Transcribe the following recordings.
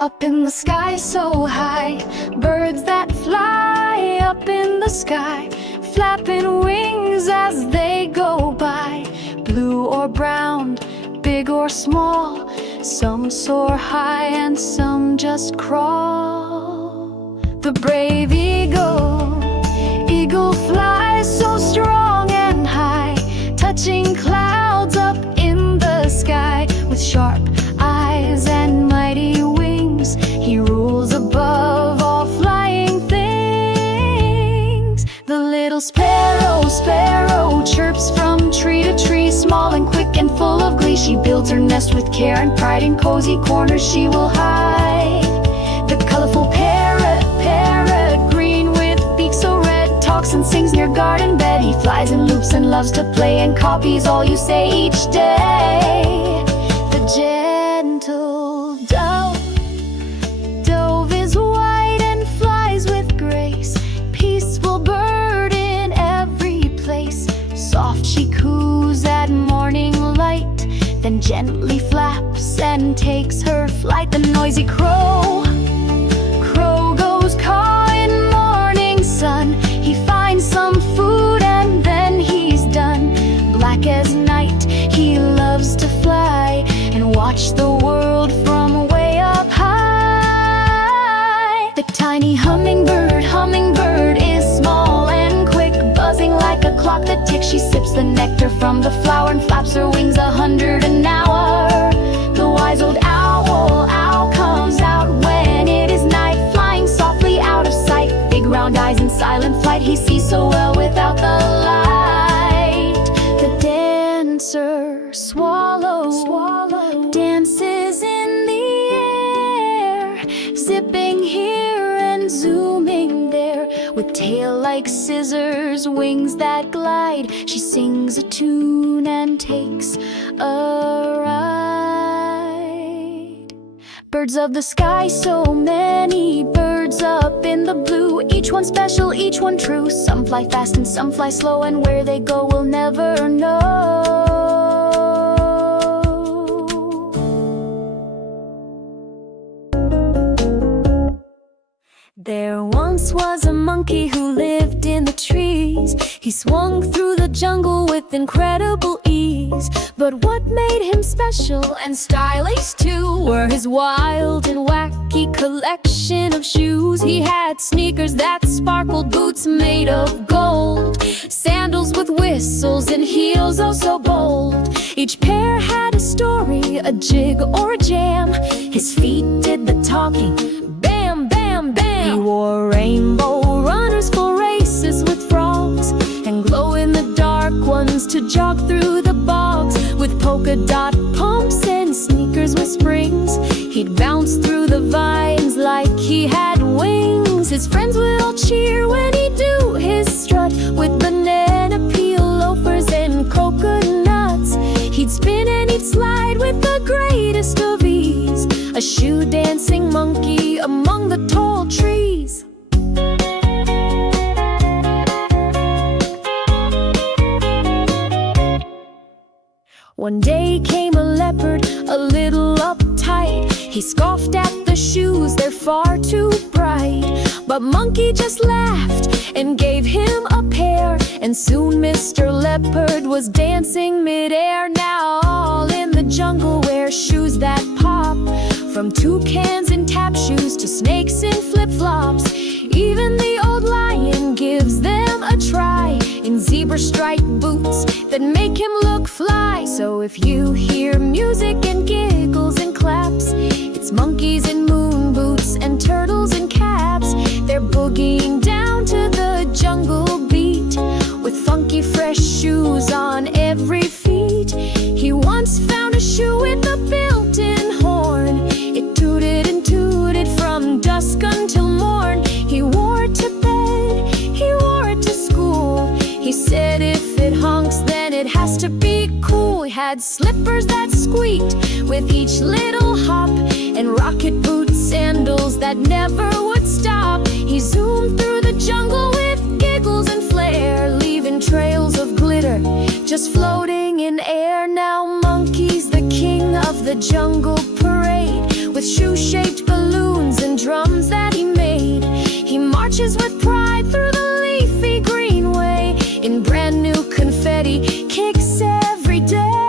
Up in the sky so high, birds that fly up in the sky, flapping wings as they go by. Blue or brown, big or small, some soar high and some just crawl. The brave eagle flies so strong and high, touching clouds up in the sky. With sharp eyes and mighty wings, he rules above all flying things. The little sparrow chirps from tree to tree, small and quick and full of glee. She builds her nest with care and pride, in cozy corners she will hide. The colorful parrot, green with beak so red, talks and sings near garden bed. He flies in loops and loves to play, and copies all you say each day. The gentle dove is white and flies with grace, peaceful bird in every place. Soft she coos at morning light, then gently flaps and takes her flight. The noisy crow goes caw in morning sun. He finds some food and then he's done. Black as night, he loves to fly and watch the world from way up high. The tiny hummingbird is small and quick, buzzing like a clock that ticks. She sips the nectar from the flower and flaps her wings 100 an hour. The wise old owl comes out when it is night, flying softly out of sight. Big round eyes in silent flight, he sees so well without the light. The dancer swallow dances in the air, zipping here and zooming there. With tail like scissors, wings that glide, she sings a tune and takes a ride. Birds of the sky, so many birds up in the blue, each one special, each one true. Some fly fast and some fly slow, and where they go we'll never know. There once was a monkey who lived in the trees. He swung through the jungle with incredible ease. But what made him special and stylish too were his wild and wacky collection of shoes. He had sneakers that sparkled, boots made of gold, sandals with whistles and heels oh so bold. Each pair had a story, a jig or a jam. His feet did the talking, bam, bam, bam. He wore rainbow runners for races with frogs, and glow-in-the-dark ones to jog through the bogs. With polka-dot pumps and sneakers with springs, he'd bounce through the vines like he had wings. His friends would all cheer when he'd do his strut. With banana peel loafers and coconuts, he'd spin and he'd slide with the greatest of ease, a shoe-dancing monkey among the tall trees. One day came a leopard, a little uptight. He scoffed at the shoes, they're far too bright. But Monkey just laughed and gave him a pair, and soon Mr. Leopard was dancing midair. Now all in the jungle wear shoes that pop, from toucans in tap shoes to snakes in flip-flops. Even the old lion gives them a try, in zebra-striped boots that make him look fly. So if you hear music and giggles and claps, it's monkeys in moon boots and turtles in caps. They're boogieing down to the jungle beat, with funky fresh shoes on every feet. He once found a shoe with a built-in horn. It tooted and tooted from dusk until morn. He wore it to bed, he wore it to school. He said if it honks then it has to be cool. He had slippers that squeaked with each little hop, and rocket boot sandals that never would stop. He zoomed through the jungle with giggles and flair, leaving trails of glitter just floating in air. Now Monkey's the king of the jungle parade, with shoe-shaped balloons and drums that he made. He marches with pride through the leafy greenway in brand new confetti kicks every day.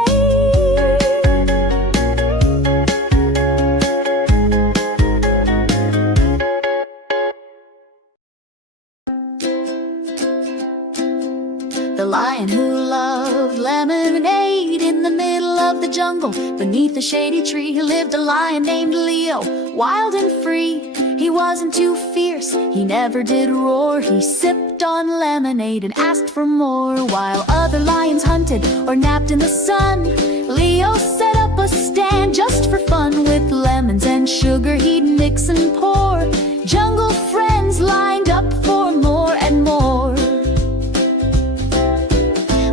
The lion who loved lemonade. In the middle of the jungle, beneath a shady tree, lived a lion named Leo, wild and free. He wasn't too fierce, he never did roar. He sipped on lemonade and asked for more. While other lions hunted or napped in the sun, Leo set up a stand just for fun. With lemons and sugar he'd mix and pour. Jungle friends lined up for more and more.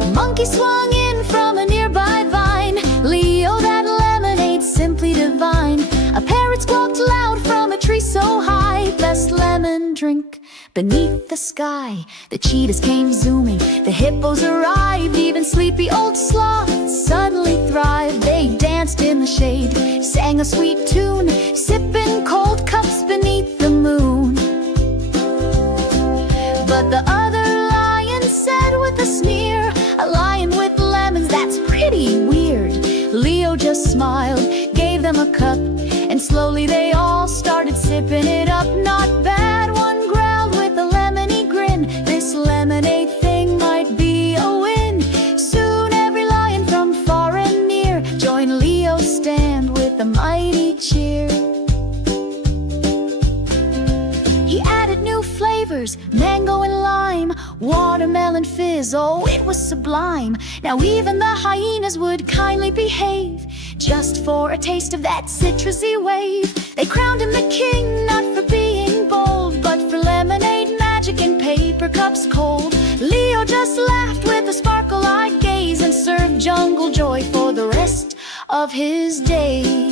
A monkey swung in from a nearby vine. Leo, that lemonade simply divine. A parrot squawked loud from a tree so high. Best lemon drink beneath the sky. The cheetahs came zooming, the hippos arrived. Even sleepy old sloths suddenly thrived. They danced in the shade, sang a sweet tune, sipping cold cups beneath the moon. But the other lion said with a sneer, "A lion with lemons, that's pretty weird." Leo just smiled, gave them a cup, and slowly they all started sipping it up. Not bad, one growled with a lemony grin. This lemonade thing might be a win. Soon every lion from far and near joined Leo's stand with a mighty cheer. He added new flavors, mango and lime, watermelon fizz, oh it was sublime. Now even the hyenas would kindly behave, just for a taste of that citrusy wave. They crowned him the king, not for being bold, but for lemonade magic in paper cups cold. Leo just laughed with a sparkle-eyed gaze and served jungle joy for the rest of his days.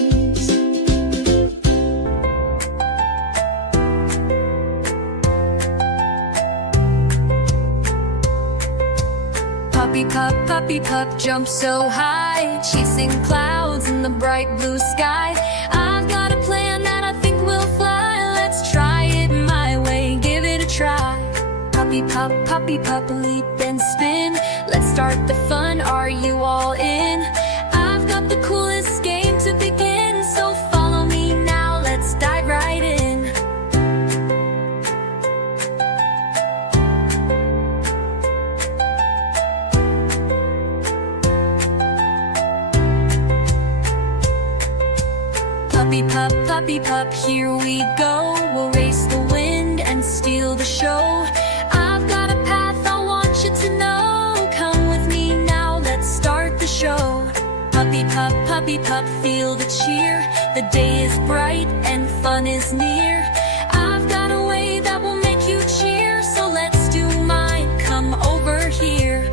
Puppy pup, jump so high, chasing clouds in the bright blue sky. I've got a plan that I think will fly. Let's try it my way, give it a try. Puppy pup, leap and spin. Let's start the fun, are you all in? I've got the coolest game to begin, so follow me now, let's dive right in. Puppy pup, here we go. We'll race the wind and steal the show. I've got a path I want you to know. Come with me now, let's start the show. Puppy pup, feel the cheer. The day is bright and fun is near. I've got a way that will make you cheer, so let's do mine, come over here.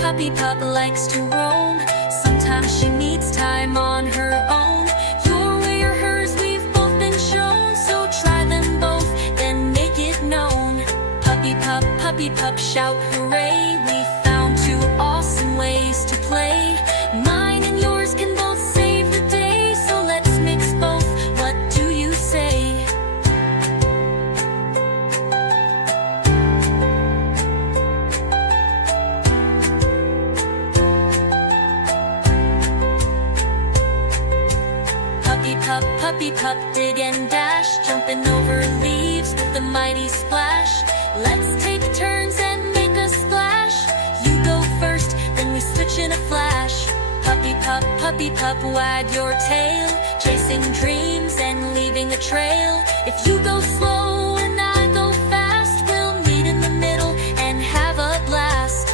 Puppy pup likes to roam. Sometimes she needs time on her own. Your way or hers, we've both been shown, so try them both, then make it known. Puppy pup, shout hooray. We found two awesome ways to play. Mine and yours can both save the day, so let's mix both, what do you say? Puppy pup, dig and dash, jumping over leaves with a mighty splash. Let's take turns and make a splash. You go first, then we switch in a flash. Puppy pup, wag your tail, chasing dreams and leaving a trail. If you go slow and I go fast, we'll meet in the middle and have a blast.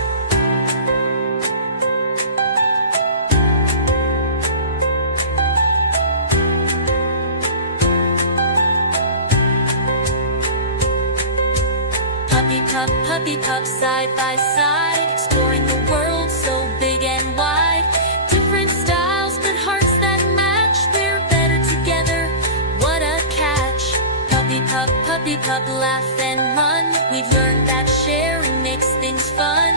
Puppy pup, side by side, exploring the world so big and wide. Different styles, but hearts that match. We're better together, what a catch. Puppy pup, puppy pup, laugh and run. We've learned that sharing makes things fun.